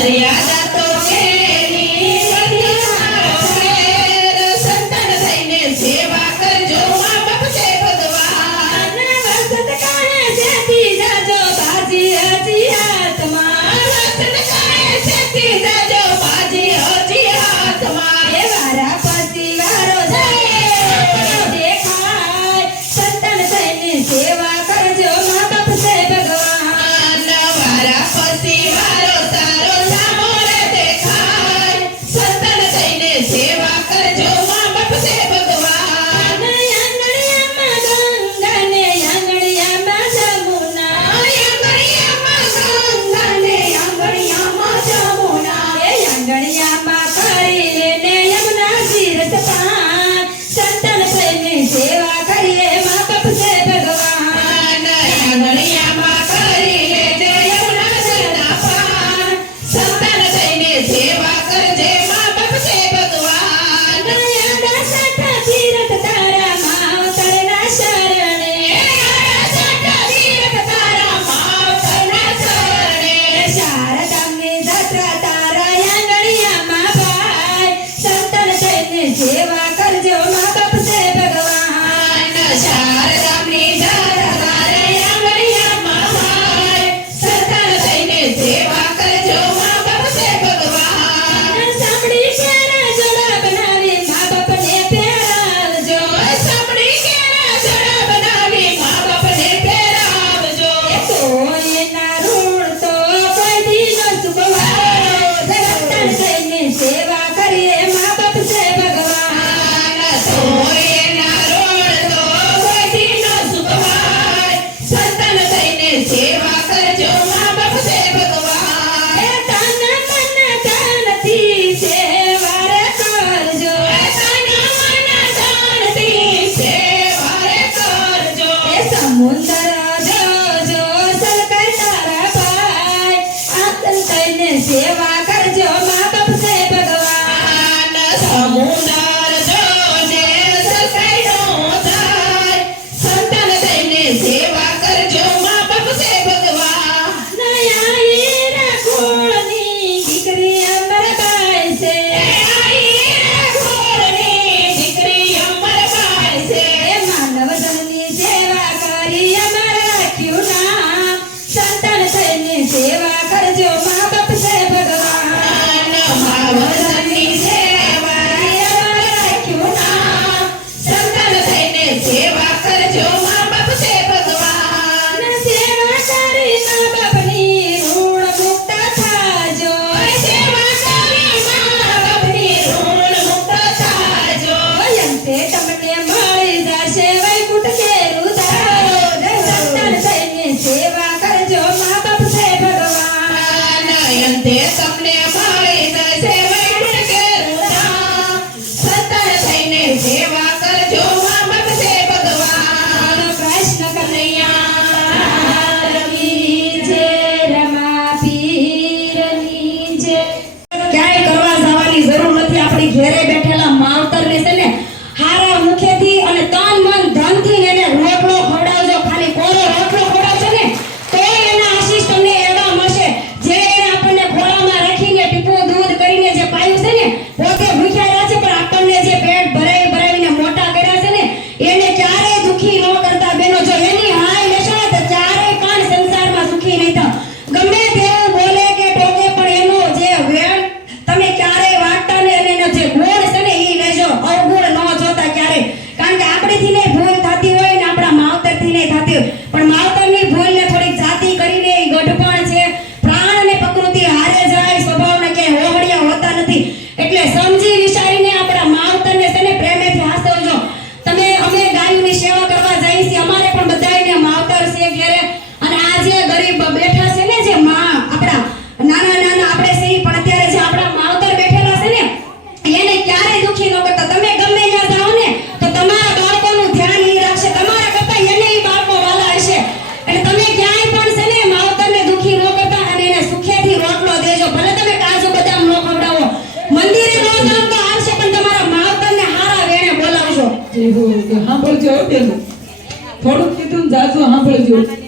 Adriana. સાંભળજો થોડુંક કીધું જાજુ સાંભળજો.